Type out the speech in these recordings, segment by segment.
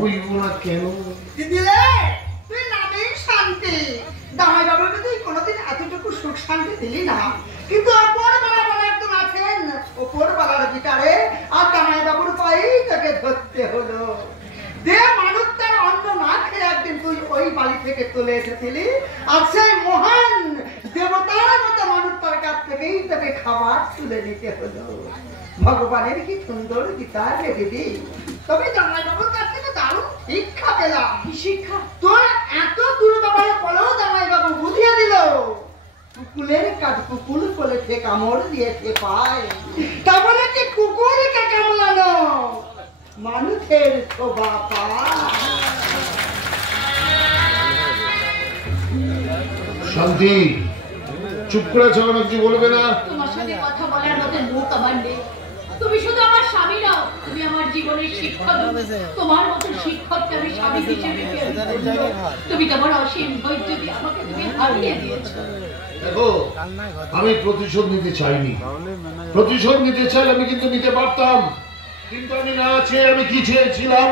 হইব না কেন? দিদিলে তুই নামেই শান্তি, দামাই বাবুকে তুই কোনোদিন এতটুকু সুখ শান্তি দিলি না। কিন্তু ওপরবেলা বলে একজন আছেন, ওপরবেলার বিচারে আর দামাই বাবুর পায়েই তোকে ধরতে হলো। যে মানুষ তার অন্ন না খেয়ে একদিন তুই ওই বাড়ি থেকে চলে এসেছিলি, আর সেই মহান দেবতার মতো মানুষ তার কাছ থেকেই তোকে খাবার তুলে নিতে হলো। ভগবানের কি সুন্দর বিচার রে দিদি। তবে জামাই বাবুর কাছ থেকে দারুণ শিক্ষা পেলাম। শিক্ষা? তোর এত দুর্ব্যবহার বলেও জামাই বাবু বুঝিয়ে দিল, কুকুরের কাজ কুকুর বলেছে, কামড় দিয়েছে পায়। তা বলে কি কুকুরকে কামড়ানো মানুষের শোভা পায়? শান্তি, চুপ করে আছো কেন? কিছু বলবে না? তোমার সাথে কথা বলার মতো মুখ আমার নেই। তুমি শুধু আমার স্বামী নাও, তুমি আমার জীবনের শিক্ষক। তোমার মতো শিক্ষককে আমি স্বামী হিসেবে পেয়ে, তুমি তোমার অসীম ধৈর্য দিয়ে আমাকে তুমি হারিয়ে দিয়েছো। দেখো, আমি প্রতিশোধ নিতে চাইনি। প্রতিশোধ নিতে চাইলে আমি কিন্তু নিতে পারতাম, কিন্তু আমি না চেয়ে আমি কি চেয়েছিলাম?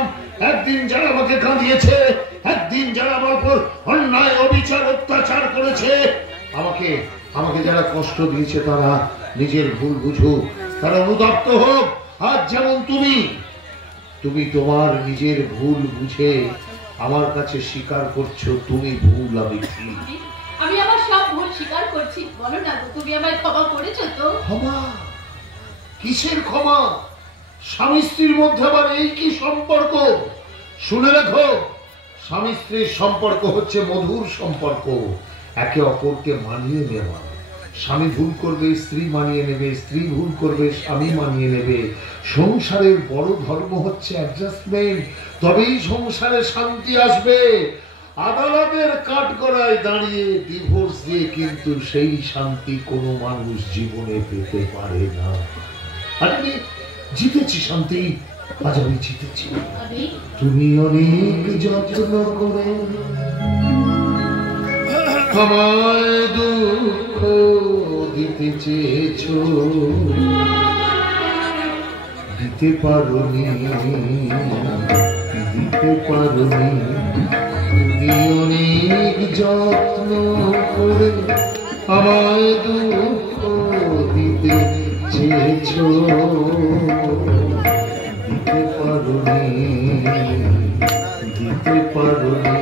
একদিন যারা আমাকে কাঁদিয়েছে, একদিন যারা আমার উপর অন্যায় অবিচার অত্যাচার করেছে, আমাকে আমাকে যারা কষ্ট দিয়েছে, তারা নিজের ভুল বুঝুক, তারা অনুতপ্ত হোক। আজ যেমন তুমি তোমার নিজের ভুল বুঝে আমার কাছে স্বীকার করছো তুমি ভুল, আমি ঠিক। আমি আমার সব ভুল স্বীকার করছি। বলো না, তুমি আমায় ক্ষমা করেছো তো? ক্ষমা? কিসের ক্ষমা? স্বামী স্ত্রীর মধ্যে আবার এই কি সম্পর্ক? শুনে রাখো, স্বামী স্ত্রীর সম্পর্ক হচ্ছে মধুর সম্পর্ক, একে অপরকে মানিয়ে নেওয়া। স্বামী ভুল করবে, স্ত্রী মানিয়ে নেবে, স্ত্রী ভুল করবে, স্বামী মানিয়ে নেবে। সংসারের বড় ধর্ম হচ্ছে অ্যাডজাস্টমেন্ট, তবেই সংসারে শান্তি আসবে। আদালতের কাঠগড়ায় দাঁড়িয়ে ডিভোর্স দিয়ে কিন্তু সেই শান্তি কোনো মানুষ জীবনে পেতে পারে না। আমি জিতেছি শান্তি, আজ আমি জিতেছি। তুমি অনেক যত্ন করে আমায় দুঃখ দিতে চেয়েছো, দিতে পারোনি, দিতে পারোনি। তুমি অনেক যত্ন করে আমায় দুঃখ দিতে চেয়েছো, দিতে পারোনি, দিতে পারোনি।